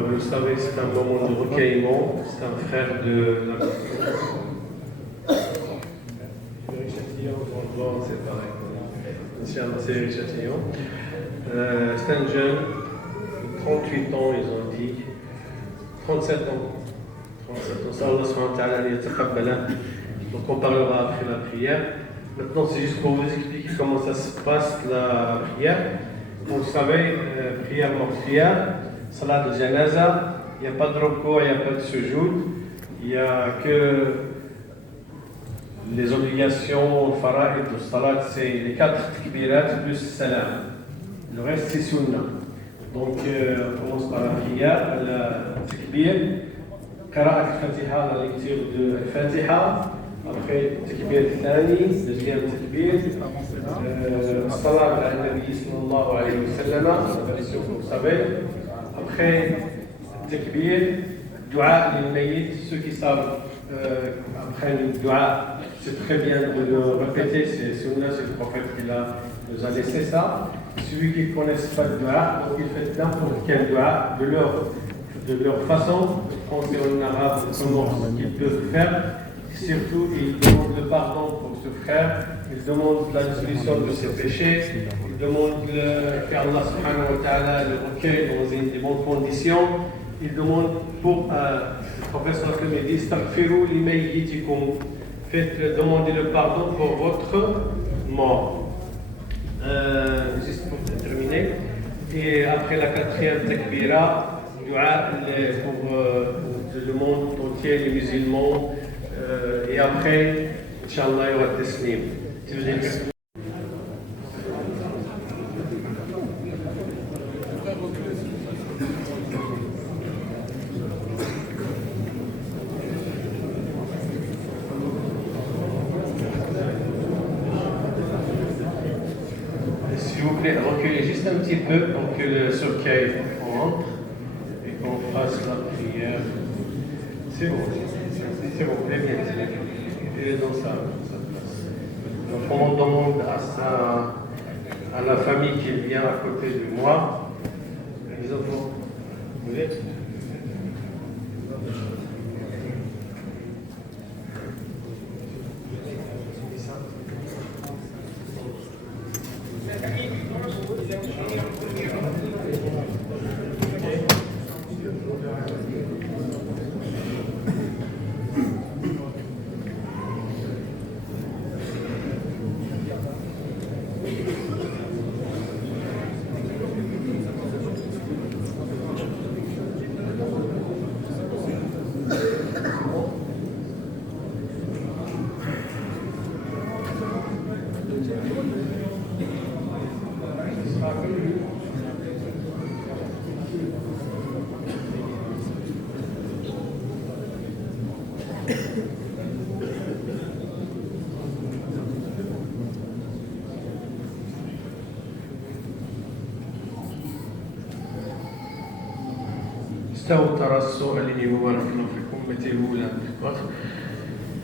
Vous le savez, c'est un moment de recueillement. C'est un frère de la c'est pareil. C'est Eric Chatillon. C'est un jeune, 38 ans, ils ont dit. 37 ans. 37 ans. Ça, Allah subhanahu wa ta'ala. Donc on parlera après la prière. Maintenant, c'est juste pour vous expliquer comment ça se passe la prière. Vous savez, prière mortuaire, salat de janaza, il n'y a pas de recours, il n'y a pas de sujoud, il n'y a que les obligations, fara'id, le salat, c'est les 4 takbirat plus salam. Le reste, c'est sunna. Donc, on commence par la prière, le takbir, qira'at al-fatiha, la lecture de al-fatiha. Après, takbir al-thani, deuxième takbir, salat al-nabi sallallahu alayhi wa sallam, la version que vous savez. Après, takbir, dua lil-mayyit, ceux qui savent, après le dua, c'est très bien de le répéter, c'est sunna, c'est le prophète qui nous a laissé ça. Celui qui ne connaît pas le dua, donc il fait n'importe quel dua de leur façon, quand c'est en arabe, comment ils peuvent faire. Surtout, il demande le pardon pour ce frère, il demande la dissolution de ses péchés, il demande qu'Allah subhanahu wa ta'ala le recueille dans des bonnes conditions, il demande pour le professeur que me dit Astaghfiru li mayyitikum, faites demander le pardon pour votre mort. Juste pour terminer, et après la 4e takbira, dua pour le monde entier, les musulmans. Et après, Inch'Allah, il y aura Taslim. S'il vous plaît, reculez juste un petit peu pour que le cercueil rentre et qu'on fasse la prière. C'est bon. C'est bon, très bien. Et dans sa place. Donc on demande à la famille qui vient à côté de moi. Les enfants, vous êtes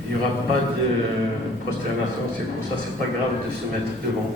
il n'y aura pas de prosternation, c'est pour ça c'est pas grave de se mettre devant.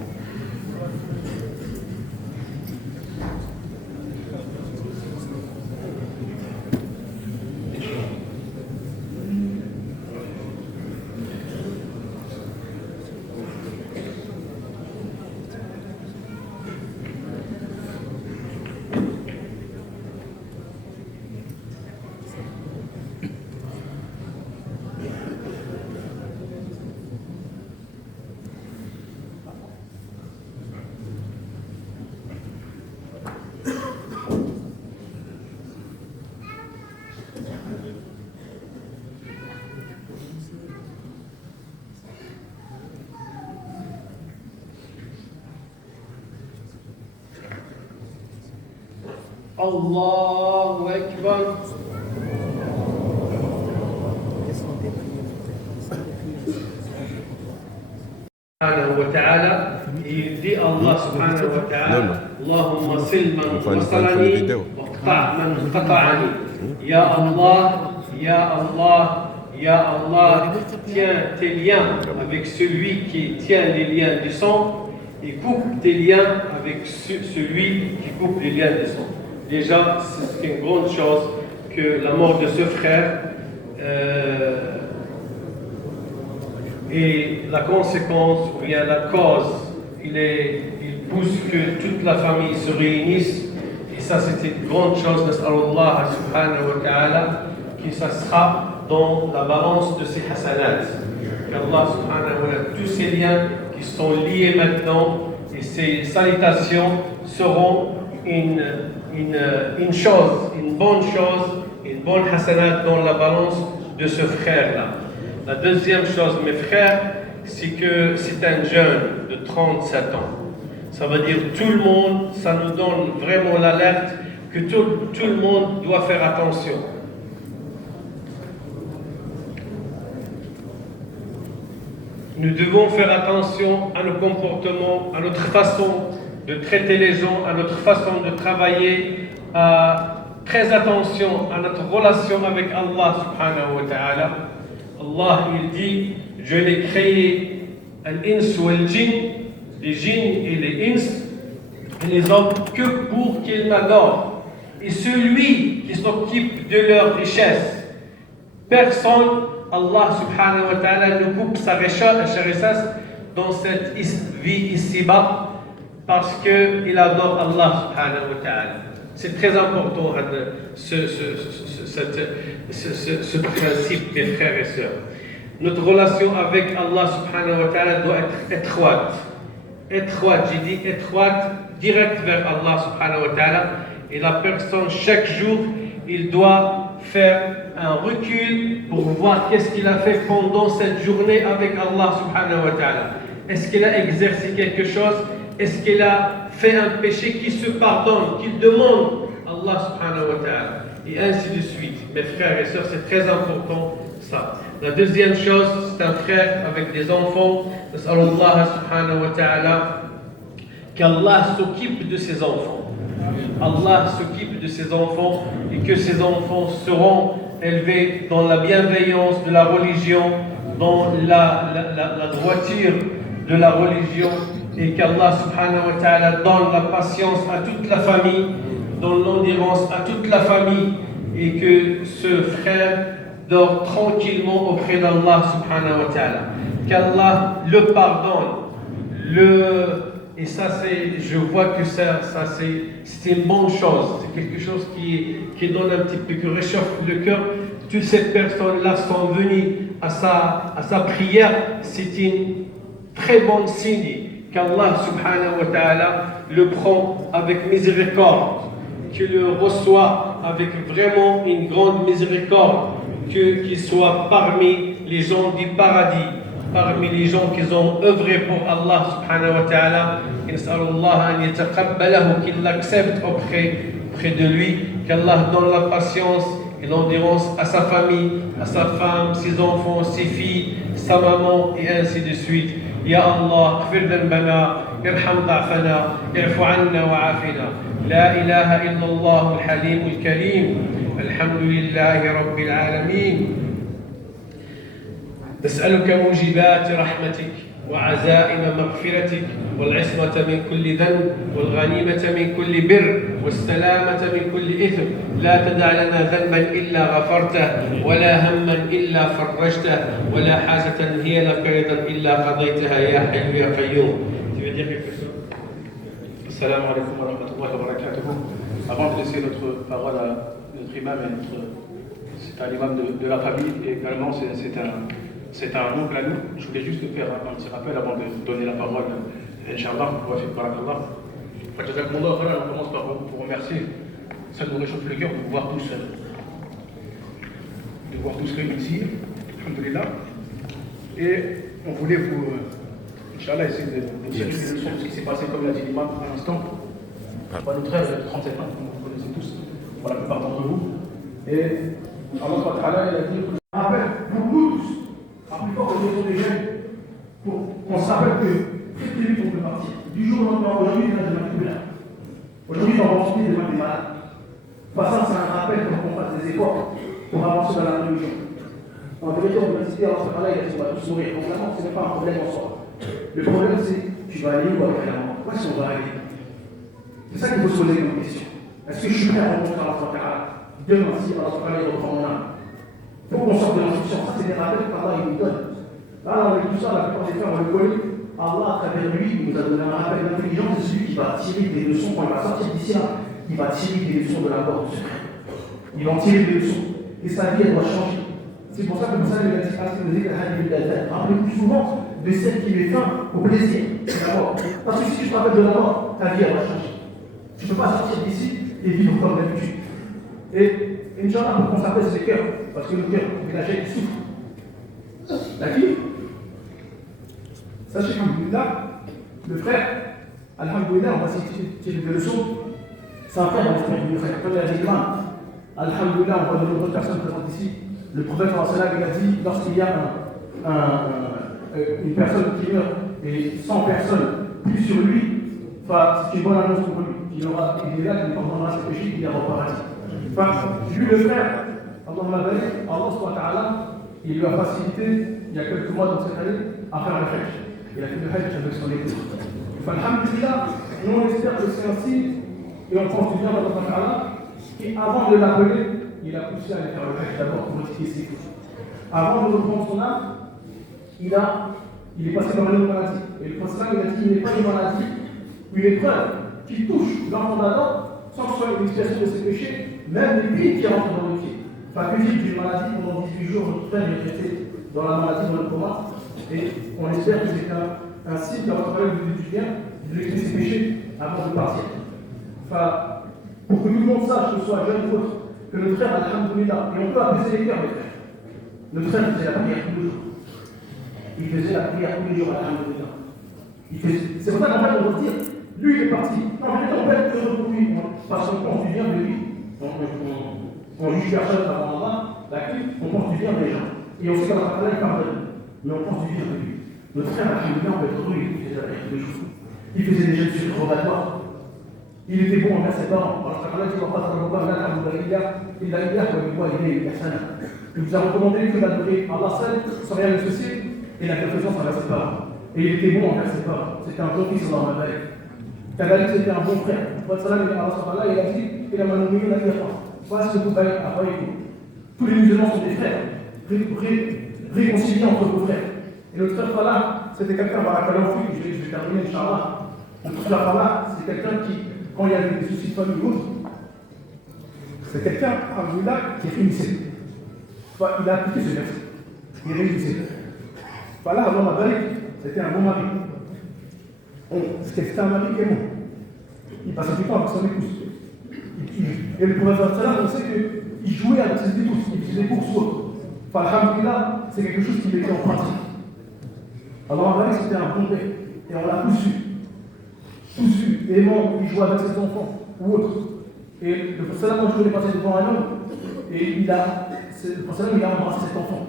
Allahu Akbar. Subhanahu wa ta'ala, il dit à Allah subhanahu wa ta'ala, Allahumma silman wa salani wa qta'man qata'ani. Ya Allah, Ya Allah, Ya Allah, tiens tes liens avec celui qui tient les liens du sang et coupe tes liens avec celui qui coupe les liens du sang. Déjà, c'est une grande chose que la mort de ce frère et la conséquence, ou bien la cause, il pousse que toute la famille se réunisse. Et ça, c'est une grande chose de Allah subhanahu wa ta'ala, que ça sera dans la balance de ses hasanats. Qu'Allah subhanahu wa ta'ala, tous ces liens qui sont liés maintenant, et ces salutations seront une bonne chose, une bonne hasanat dans la balance de ce frère-là. La deuxième chose, mes frères, c'est que c'est un jeune de 37 ans. Ça veut dire tout le monde, ça nous donne vraiment l'alerte que tout le monde doit faire attention. Nous devons faire attention à nos comportements, à notre façon de traiter les gens, à notre façon de travailler, très attention à notre relation avec Allah subhanahu wa ta'ala. Allah, il dit, je l'ai créé, al-ins wal-jinn, les djinns et les ins, et les hommes, que pour qu'ils m'adorent. Et celui qui s'occupe de leur richesse, personne, Allah subhanahu wa ta'ala, ne coupe sa richesse dans cette vie ici-bas, parce qu'il adore Allah subhanahu wa ta'ala. C'est très important ce principe, mes frères et sœurs. Notre relation avec Allah subhanahu wa ta'ala doit être étroite. Étroite, j'ai dit étroite, direct vers Allah subhanahu wa ta'ala. Et la personne, chaque jour, il doit faire un recul pour voir qu'est-ce qu'il a fait pendant cette journée avec Allah subhanahu wa ta'ala. Est-ce qu'il a exercé quelque chose? Est-ce qu'il a fait un péché qui se pardonne, qu'il demande à Allah subhanahu wa ta'ala? Et ainsi de suite. Mes frères et sœurs, c'est très important ça. La deuxième chose, c'est un frère avec des enfants. Nas'alullah subhanahu wa ta'ala qu'Allah s'occupe de ses enfants. Allah s'occupe de ses enfants et que ses enfants seront élevés dans la bienveillance de la religion, dans la droiture de la religion, et qu'Allah subhanahu wa ta'ala donne la patience à toute la famille, donne l'endurance à toute la famille, et que ce frère dort tranquillement auprès d'Allah subhanahu wa ta'ala. Qu'Allah le pardonne, et ça je vois que ça c'est une bonne chose, c'est quelque chose qui donne un petit peu, qui réchauffe le cœur. Toutes ces personnes-là sont venues à sa prière, c'est une très bonne signe qu'Allah subhanahu wa ta'ala le prend avec miséricorde, qu'il le reçoit avec vraiment une grande miséricorde, qu'il soit parmi les gens du paradis, parmi les gens qui ont œuvré pour Allah subhanahu wa ta'ala. Inch'Allah an yataqabbalahu, qu'il l'accepte auprès de lui, qu'Allah donne la patience et l'endurance à sa famille, à sa femme, ses enfants, ses filles, sa maman, et ainsi de suite. Ya Allah, اغفر ذنبنا, ارحم ضعفنا, اعف عنا وعافنا. لا إله إلا الله الحليم الكريم. الحمد لله رب العالمين. نسألك موجبات رحمتك وعزائم مغفرتك والعصمة من كل ذنب والغنيمة من كل بر والسلامة من كل إثم. لا تدع لنا ذنبا إلا غفرته ولا هما إلا فرجته ولا حاجة هي لك رضا إلا قضيتها يا حي يا قيوم. Tu veux dire quelque chose? Assalamu alaikum wa rahmatullahi wa barakatuh. Avant de laisser notre parole à notre imam c'est un imam de la famille et également c'est un oncle à nous. Je voulais juste faire un petit rappel avant de donner la parole, Inch'Allah, pour Wafiq Barakallah. On commence par vous remercier. Ça nous réchauffe le cœur de vous voir tous réunis ici, alhamdoulilah. Et on voulait vous, Inch'Allah, essayer de tirer des leçons de ce qui s'est passé, comme l'a dit l'imam à l'instant. Le frère de 37 ans, comme vous connaissez tous, pour la plupart d'entre vous. Et Allah il a dit, rappelle, pour nous tous, en plus fort que nous des jeunes, pour qu'on se rappelle que très vite on peut partir. Du jour au lendemain, aujourd'hui, il y a des là. Aujourd'hui, on va ensuite des malades. Enfin, ça, c'est un rappel pour qu'on fasse des efforts pour avancer dans la religion. En vérité, on peut citer alors ce il va tous mourir. Donc, vraiment, ce n'est pas un problème en soi. Le problème, c'est tu vas aller où avec la mort? Où est-ce qu'on va aller? C'est ça qu'il faut se poser comme question. Est-ce que je suis prêt à rencontrer Allah demain si Allah reprend mon âme? Il faut qu'on sorte de l'instruction. Ça, c'est des rappels qu'Allah nous donne. Là, avec tout ça, la plupart des frères, on le connaît. Allah, à travers lui, il nous a donné un rappel d'intelligence. C'est celui qui va tirer des leçons quand il va sortir d'ici là. Il va tirer des leçons de la porte du secret. Il va en tirer des leçons. Et sa vie, elle doit changer. C'est pour ça que vous savez, il a dit rappelez-vous souvent de celle qui met fin au plaisir, c'est la mort. Parce que si tu te rappelles de la mort, ta vie, elle va changer. Tu ne peux pas sortir d'ici et vivre comme d'habitude. Et Inch'Allah, pour qu'on s'appelle, c'est le cœur. Parce que le cœur, il a il souffre. La vie, sachez qu'Alhamdoulilah, le frère, Alhamdoulilah, on va citer des leçons. C'est un frère, on va frère, comme il a dit Alhamdoulilah, on voit de nombreuses personnes présentes ici. Le prophète, il a dit, lorsqu'il y a une personne qui meurt et 100 personnes plus sur lui, c'est une bonne annonce pour lui. Il est là, il pardonnera ses péchés, il ira au paradis. Lui, le frère, Allah, il lui a facilité, il y a quelques mois dans cette année, à faire le hajj. Il a fait le hajj avec son épouse. Alhamdulillah, nous on espère que c'est ainsi, et on pense bien dans notre Allah, qui avant de l'appeler, il a poussé à aller faire le hajj d'abord pour rectifier ses coups. Avant de reprendre son âme, il est passé par une maladie. Et le prophète il a dit il n'est pas une maladie, une épreuve qui touche l'enfant d'Adam sans que ce soit une expiation de ses péchés, même les pieds qui rentrent dans le pied. Enfin, que d'une maladie pendant 18 jours, notre frère est resté dans la maladie, dans le coma. Et on espère que c'est un signe que votre frère vous dit bien de l'expier ses péchés avant de partir. Enfin, pour que tout le monde sache, que ce soit jeune ou autre, que notre frère, alhamdoulilah, et on peut apaiser les cœurs, mes frères. Notre frère faisait la prière tous les jours. Il faisait la prière tous les jours, alhamdoulilah. C'est pour ça qu'en fait, on va dire, lui il est parti. En fait, on peut être heureux pour lui, parce qu'on pense du bien de lui. On juge personne avant Allah, on pense du bien des gens. Et on sait qu'Allah il pardonne. Mais on pense du bien de lui. Notre frère, alhamdoulilah, on peut être heureux, il faisait la prière tous les jours. Il faisait des jeûnes surrogatoires. Il était bon envers ses parents. Allah dit, il nous a recommandé que d'adorer Allah seul, sans rien associer, et la bienfaisance envers ses parents. Et il était bon envers ses parents. C'était un bon fils dans la veille. Kadalik, c'était un bon frère. Il a dit, il a malnommé la guerre. Voilà ce que vous voyez après. Tous les musulmans sont des frères, réconciliés entre vos frères. Et notre frère Fala, c'était quelqu'un, je vais terminer, Inch'Allah. Notre frère Fala, c'est quelqu'un qui, quand il y avait des soucis de famille ou autre, c'est quelqu'un, alhamdoulilah, qui réunissait. Enfin, il a appliqué ce verset. Il réunissait. Voilà, Allah m'a barik, c'était un bon mari. C'était un mari qui est bon. Il passait du temps avec son épouse. Et le prophète sallam, on sait qu'il jouait avec ses épouses, il faisait des courses ou autre. Enfin, alhamdoulilah, c'est quelque chose qui mettait en pratique. Alors, m'a barik, c'était un bon père. Et on l'a tous eu, aimant, il jouait avec ses enfants ou autre. Et le prophète sallam, un jour, il est passé devant un homme et le prophète sallam, il a embrassé cet enfant.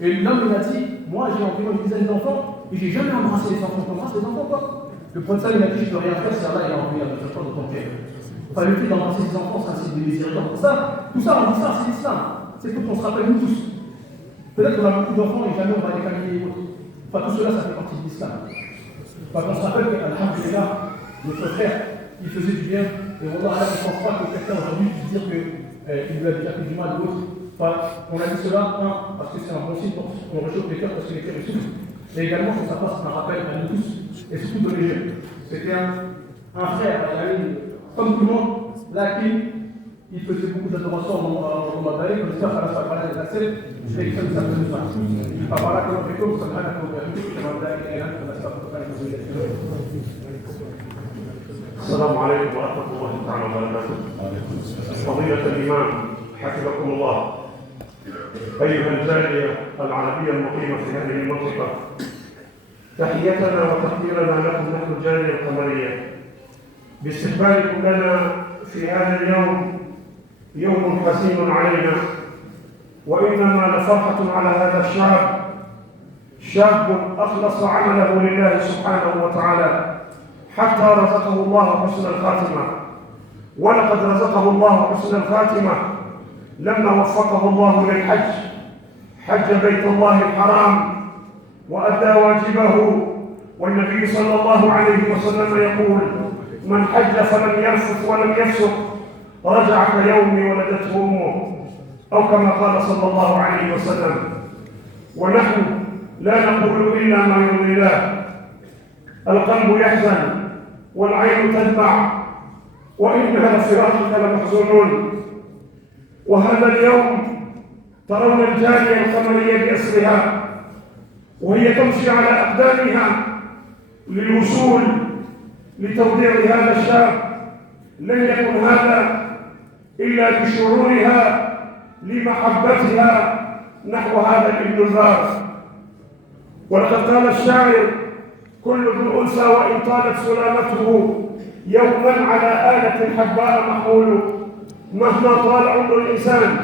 Et l'homme, il a dit, moi j'ai environ une dizaine d'enfants et j'ai jamais embrassé les enfants. T'embrasses les enfants, quoi? Le prophète sallam, il a dit, je ne peux rien faire, c'est Allah, il a envie de faire de ton cœur. Enfin, le fait d'embrasser ses enfants, c'est un signe de miséricorde. Tout ça, on dit ça, c'est l'islam. C'est pour qu'on se rappelle nous tous. Peut-être qu'on a beaucoup d'enfants et jamais on va les familles et autres. Enfin, tout cela, ça fait partie de l'islam. Enfin, on se rappelle qu'Alhamdulillah, notre frère, il faisait du bien. Et Wallah, on ne pense pas que quelqu'un aujourd'hui puisse dire qu'il lui a déjà fait du mal ou autre. Enfin, on a dit cela, parce que c'est un bon signe pour qu'on réchauffe les cœurs, parce que les cœurs souffrent. Mais également, que ça passe un rappel à nous tous, et surtout de les jeunes. C'était un frère, comme tout le monde, là, il faisait beaucoup d'adoration dans ma vallée, comme ça, ça va parler de la scène, et que ça nous a fait ça. Voilà comment on fait comme ça, ça السلام عليكم ورحمة الله تعالى وبركاته. فضيلة الإمام حفظكم الله. أيها الجالية العربية المقيمة في هذه المنطقة، تحيتنا وتقديرنا لكم نحن الجالية القمرية. باستقبالكم لنا في هذا اليوم، يوم حزين علينا، وإنما لفرحة على هذا الشعب، شاب أخلص عمله لله سبحانه وتعالى حتى رزقه الله حسن الخاتمة. ولقد رزقه الله حسن الخاتمة لما وفقه الله للحج، حج بيت الله الحرام وأدى واجبه. والنبي صلى الله عليه وسلم يقول: من حج فلم يرفث ولم يفسق رجع كيوم ولدته أمه، أو كما قال صلى الله عليه وسلم. ونحن لا نقول إلا ما يرضي الله. القلب يحزن والعين تدمع، وإنها لفراقك لمحزونون. وهذا اليوم ترون الجارية القمرية بأسرها وهي تمشي على أقدامها للوصول لتوديع هذا الشاب. لن يكن هذا إلا بشعورها لمحبتها نحو هذا الابن البار. ولقد قال الشاعر: كل ذو أنثى وإن طالت سلامته يوما على آلة حباء محمول. مهما طال عمر الإنسان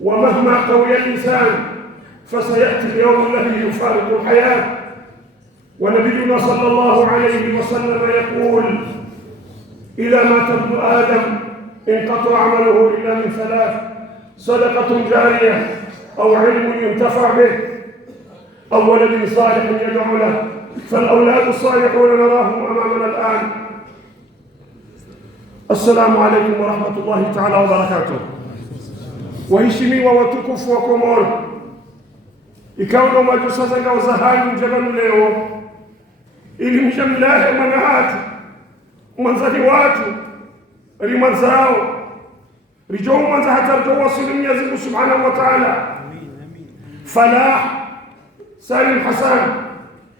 ومهما قوي الإنسان فسيأتي اليوم الذي يفارق الحياة. ونبينا صلى الله عليه وسلم يقول: إذا مات ابن آدم انقطع عمله إلا من ثلاث: صدقة جارية، أو علم ينتفع به، أو ولد صالح يدعو له. فالأولاد الصالحون نراهم أمامنا الآن. السلام عليكم ورحمة الله تعالى وبركاته. Waheshimiwa watukufu wa Komoro, ikawa ndo majusaza nga uzahani mjabanu leo ili mshamlahe manahati manzali watu rimanzao rijou manza hata rjo wasili Mwenyezi Mungu Subhanahu wa Ta'ala. Falah Salim Hassan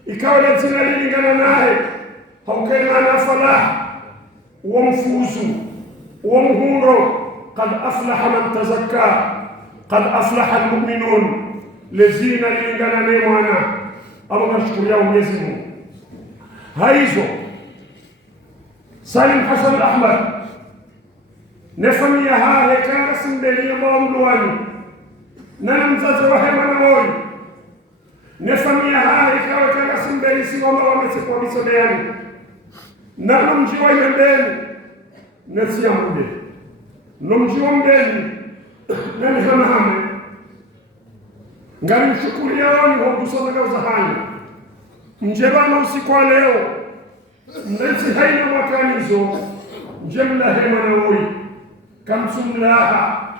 ikawa lazima lilingana naye haukaimana falah ومفوز ومهور. قد أفلح من تزكى، قد أفلح المؤمنون. الذين لينغانا نيمانا أما نشكر يوم يزمو هايزو. سالم حسن الأحمد نفهم يا كان سندلي ماملواني ننزل وحمنا مول نفهم يا كان سندلي سيما ومسك ومسدياني نحن نجيوه من بين نسيام بي نمجيوه من بين ننهمهم ngani mshukuru yao ni wakusonga uzahani njebana usiku wa leo ndezi haina makanizo njemla hema na woi kamsumlaha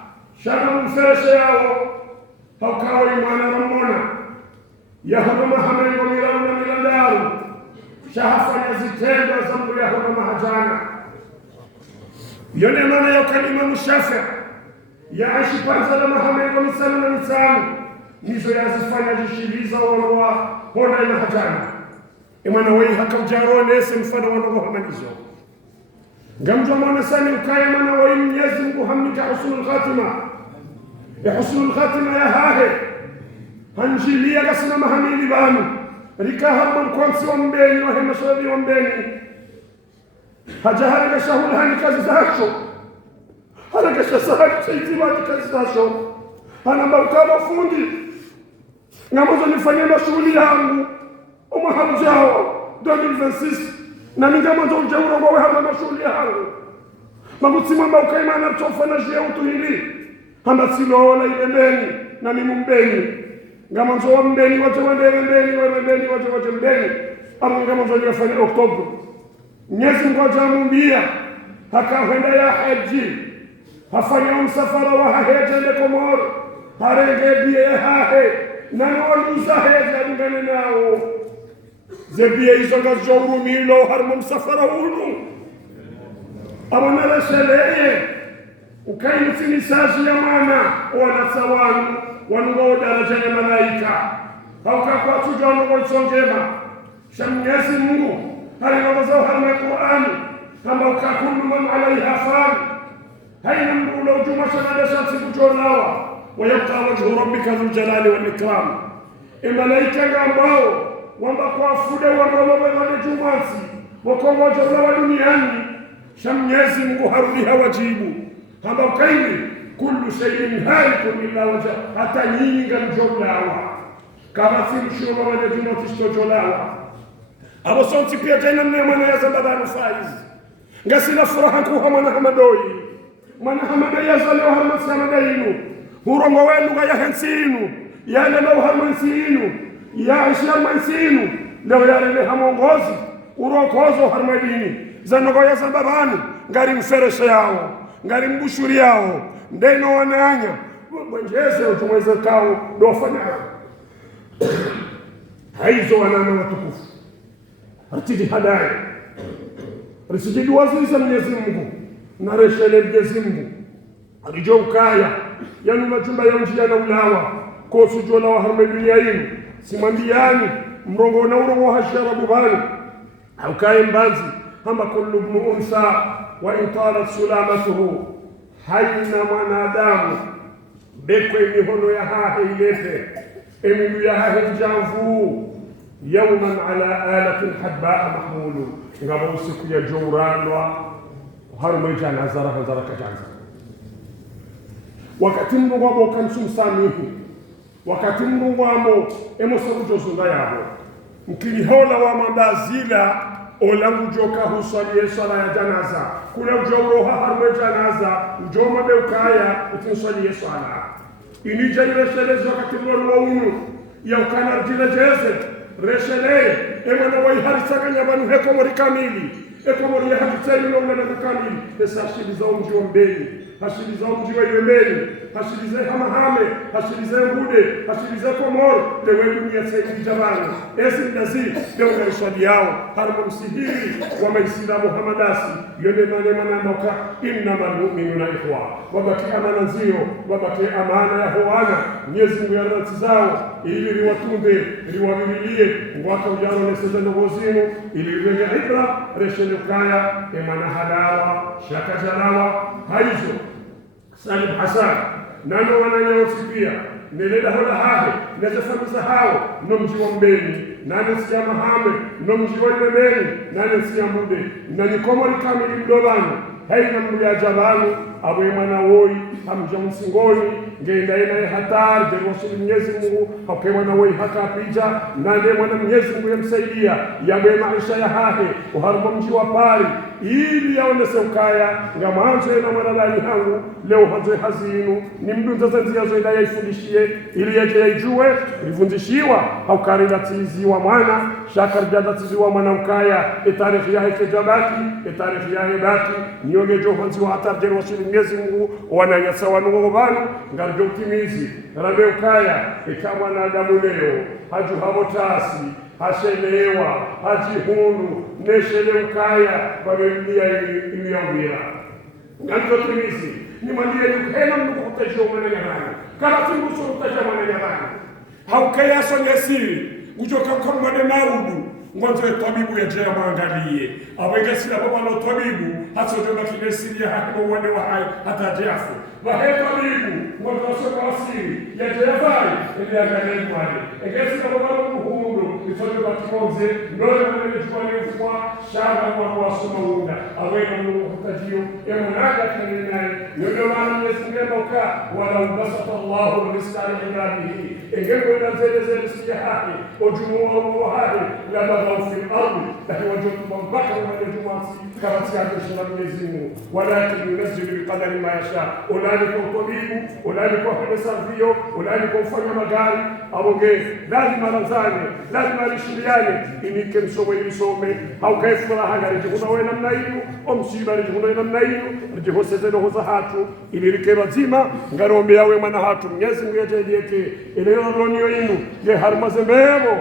shana mfereshe yao haukawa imana ramona yahuduma hamani wa milano na milandaru shahafanya zitendo zambu yahuduma hajana yone mana ya kalima mushafi ya aishi panza na mahamani wa misano na misano nizo yazifanya jishiliza wanwa hona ina hajana imana wei haka ujarone ese mfada wanwa hamanizo ngamjwa mwana sani ukaya mana wei Mwenyezi Mungu hamnika husnul khatima ya husnul khatima ya hahe hanjilia kasina mahamili banu rikaha mkonsi wa mbeni wa hemashabi wa mbeni hajahari kashahul hani kazi zacho hana kashasahari saitibati kazi zacho hana mbaukawa fundi ngamozo nifanya mashughuli yangu umahamjao 2026 na ningamozo ujauro kwa weha mashughuli yangu magutsima mbaukaima na chofana jia utu hili hana silola ile mbeni na ni mbeni ngamozo wa mbeni wache wandere mbeni wache mbeni ama ngamozo nifanya Oktoba Mwenyezi Mungu ajamumbia hakaenda ya haji hafanya msafara wa haja ile Komoro harengebie hahe nanooluza haja ngane nao zebie hizo ngazo milo harmu msafara unu amana la shelee ukaini sinisaji ya maana wana sawanu wanungo daraja ya malaika hauka kwa tujano kwa chongema Mwenyezi Mungu halinawazo harma Qur'ani kama ukakullu man alaiha fan haina mbulo juma shana shamsi kujonawa ويبقى وجه ربك ذو الجلال والإكرام. الملائكة ambao wamba kwa fude wa roho wa jumasi wako moja wa duniani Mwenyezi Mungu harudiha wajibu hamba kaili kullu shay'in halikun illa wajha, hata nyinyi ngamjolawa kama simshuma wale juno tistojolawa abo sonti pia tena mne mwana ya zabadanu faiz ngasina furaha kuha mwana hamadoi mwana hamadoi ya zaleo harmasana dainu hurongo wenu ya hensinu ya leo harmansinu ya ishia mansinu leo ya lele hamongozi urokozo harmadini zanogo ya zababanu ngari mfereshe yao ngari mbushuri yao ndeno wananya mwenjeze utumweze kao dofanya haizo wanana watukufu artidi hadai risijidi waziza Mwenyezi Mungu na reshele Mwenyezi Mungu alijo ukaya yanu majumba ya njia na ulawa kosu jola wa harme dunia yinu simambiani mrongo na urongo hasharabu bani au kaye mbanzi hama kullu ibn unsa wa intalat sulamatuhu haina mwanadamu bekwe mihono ya hahe ilete emilu ya hahe janvu yawman ala alatin hadbaa mahmulu ngabo usiku ya jowrandwa harume jana zara kajanza wakati mnungu wamo kansumsamihi wakati mnungu wamo emosokujo zunga yabo mkili hola wa mandazila olangu joka huswalie swala ya janaza kuna ujouroha harume janaza ujoma beukaya utinswalie swala inija ireshelezi wakati mnungu wa unu ya ukana rjile jeze reshele emana wa iharisaganya banu heko mori kamili eko mori ya hakiteli na umana kamili esa shiliza umji wa mbeni hashiliza umji wa yemeni hashiliza hamahame hashiliza ngude hashiliza komor lewe dunia saidi jabana esi ndazi lewe rishadi yao harmo msihiri wa maisila muhammadasi yone nane manamoka innama mu'minuna ikhwa wabaki amana zio wabaki amana ya hoana Mwenyezi Mungu ya rati zao ili liwatunde liwamililie mwaka ujano neseza nogozinu ili liwenge ibra reshele ukaya emana halawa shaka jalawa haizo Salim Hassan nano wananyausi pia neleda hola hahe nezefamisa hao nomji wa mbeni nane siya mahame nomji wa mbeni nane siya mude nanikomori kamili mdolani haina mbuya jabanu abwe mwana woi hamja msingoni ngenda ina hatari jeroshi Mwenyezi Mungu hauke mwana woi haka pija nande mwana Mwenyezi Mungu yamsaidia yabe maisha ya hahe uharumo mji wa pari ili yaonese ukaya ngamanzo na mwanadani hangu leo hanzo hazinu ni mdu nzazanzia zoida yaifundishie ili yaje yaijue rivundishiwa haukari latizi wa mwana shakar jadatizi wa mwana ukaya etarikhi yahe kejabaki etarikhi yahe baki nionge jo hanzo hatar jeroshi Mwenyezi Mungu wananyasa wanugo banu ngarjo utimizi rabe ukaya kama mwanadamu leo haju habotasi hashelewa hajihunu neshele ukaya babemlia iliyongera ngarjo utimizi ni mwandiye yukena mnuko kutajio mwana nyabani kama tingusu kutajio mwana nyabani haukaya songesi ujoka kwa mwane maudu mwanzo ya tabibu ya jaya maangalie awege sila baba na tabibu hata ujoga kinesiri ya hakimu wane wa hai hata jafu wahe tabibu mwanzo ya soka wasiri ya jaya vai ili ya gane mwane ege sila baba na muhundu isojoga kimonze nole mwane juwane ufua shara mwana wa suma unga awege mnuko kutajio ya munaga kaninae yodo wana mwesinge moka wala ubasata Allahu rizqani ibadihi ege mwena zele siya haki ojumuwa wa haki لبغوا في الأرض لكن وجدتم البحر والجماعة كرتي عند الشراب النزيم ولكن ينزل بقدر ما يشاء أولئك الطبيب أولئك هو سرفيو أولئك فني مجال أبو جيف لازم رزاني لازم الشرياني إني كم سوي يسومي أو كيف ولا حاجة رجعونا وين منايو أمشي برجعونا وين منايو رجعوا سيدنا هزهاتو إني ركبة زيما غيرهم بياوي منهاتو نيزم يجديك إني رونيو إنو يهرمزمبو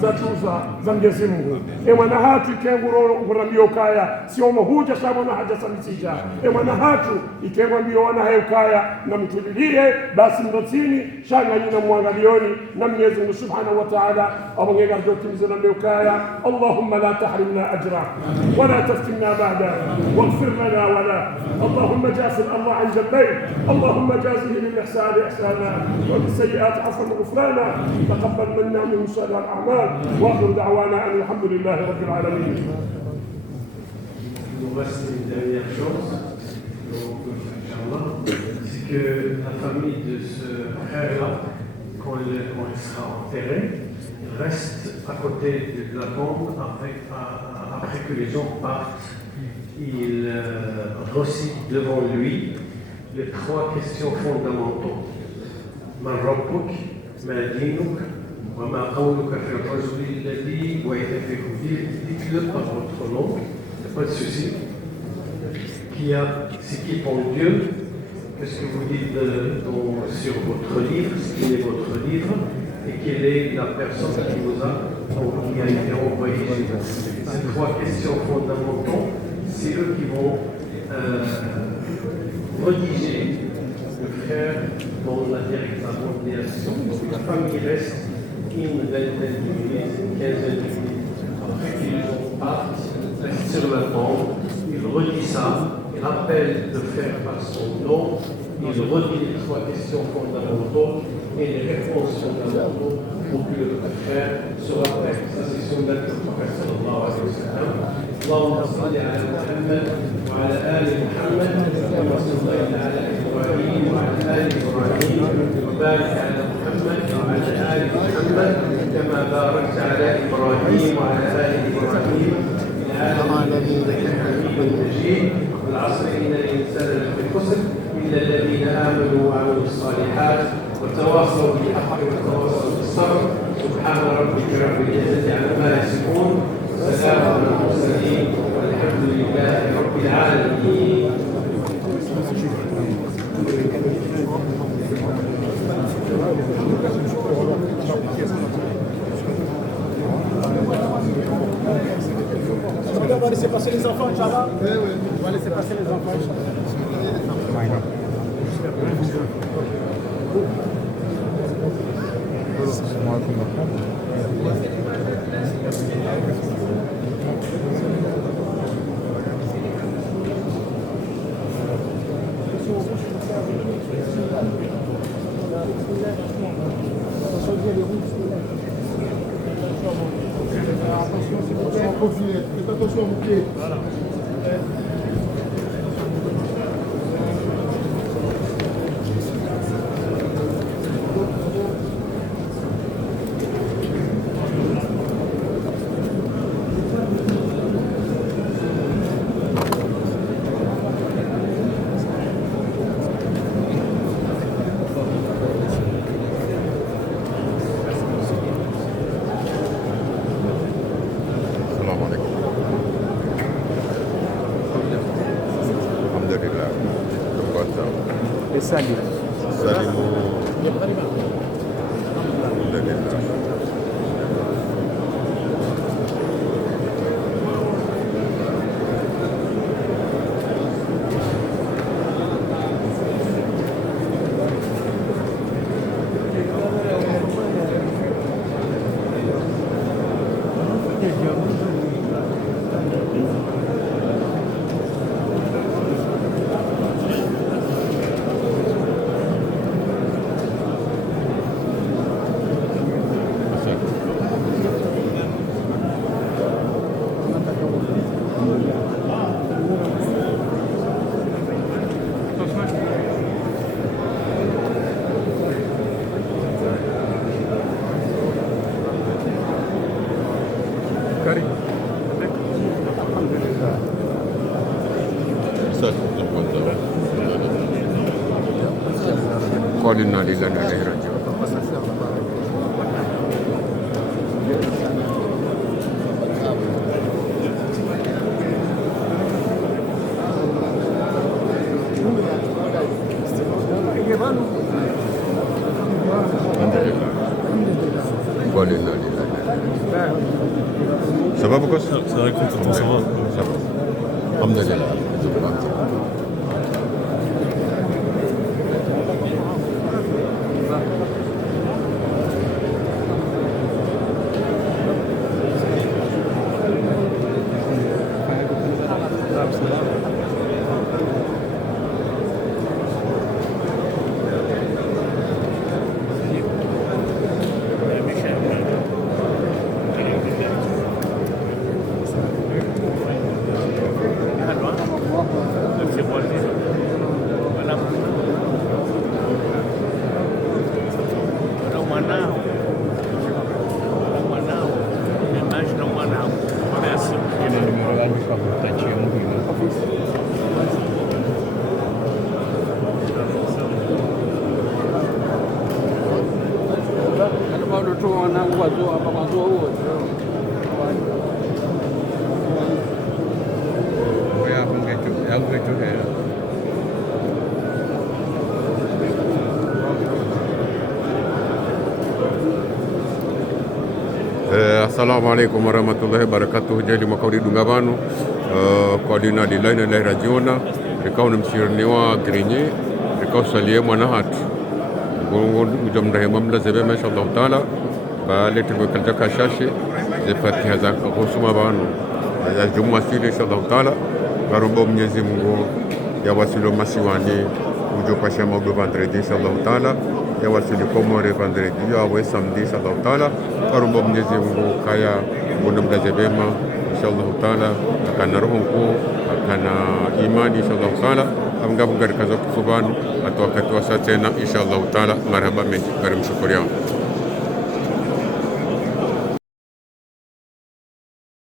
zatuza za Mwenyezi Mungu mwana hatu ikenguro ngurambio kaya sio mahuja sabona haja samisija mwana hatu ikengambio wana hayo kaya na mtulilie basi ndotini shanga nyina muangalioni na Mwenyezi Mungu Subhanahu wa Ta'ala abongega dotimize na mbio kaya Allahumma la tahrimna ajra wala taftinna ba'da waghfir lana wala Allahumma jazi Allah an jabbayk Allahumma jazihi bil ihsan ihsana wa bis sayyi'at afwan ghufrana taqabbal minna min salih al a'mal واخر دعوانا ان الحمد لله رب العالمين reste une dernière chose, donc, Inch'Allah, c'est que la famille de ce frère-là, quand il sera enterré, il reste à côté de la tombe après que les gens partent. Il recite devant lui les 3 questions fondamentales. Man rabbuk, ma dinuk, wa ma qawluka fi ar-rajuli alladhi bu'itha fikum. Dites-le par votre nom, il n'y a pas de souci. C'est qui ton Dieu? Qu'est-ce que vous dites sur votre livre, ce qui est votre livre, et quelle est la personne qui a été envoyée chez vous. Ces 3 questions fondamentales, c'est eux qui vont rédiger le frère dans la direction. La famille reste une vingtaine de minutes, une quinzaine de minutes. Après que les gens partent, restent sur la tombe, il redit ça, il appelle le frère par son nom, il redit les 3 questions fondamentales et les réponses fondamentales pour que le frère se rappelle. Ça, c'est son lettre du prophète sallallahu alayhi wa sallam. اللهم صل على محمد وعلى آل محمد كما صليت على إبراهيم وعلى آل إبراهيم وبارك على محمد وعلى آل محمد كما باركت على إبراهيم وعلى آل إبراهيم في العالمين إنك حميد مجيد. والعصر إن الإنسان لفي خسر إلا الذين آمنوا وعملوا الصالحات وتواصوا بالحق وتواصوا بالصبر. سبحان ربك رب العزة عما يصفون وسلام على المرسلين والحمد لله رب العالمين. On va laisser passer les enfants, Inch'Allah. Oui, on va laisser passer les enfants, faites attention à vos pieds. Voilà. Salim. Inna lillahi wa inna ilaihi raji'un. Ça va pourquoi ça va content, ça va. Alhamdulillah. Assalamu alaikum warahmatullahi wabarakatuh. Jeli makauri dungabanu kwa dina lilaina la rajiona rikao msirniwa grinye rikao salie mwana hatu gongo mjomda mamla zebe mashallah taala bale tumekalja kashashi ze fatiha za kusoma banu ya juma sile inshallah taala garombo Mwenyezi Mungu ya wasilo masiwani ujo pasha maudo vendredi inshallah taala ya wasili komore vendredi ya we samedi inshallah taala garombo Mwenyezi Mungu kaya bono mdazebema inshallah taala akana roho mkuu akana imani inshallah taala amgabu garikaza kusubanu atu wakati wa tena inshallah taala marhaba mengi karim shukurian.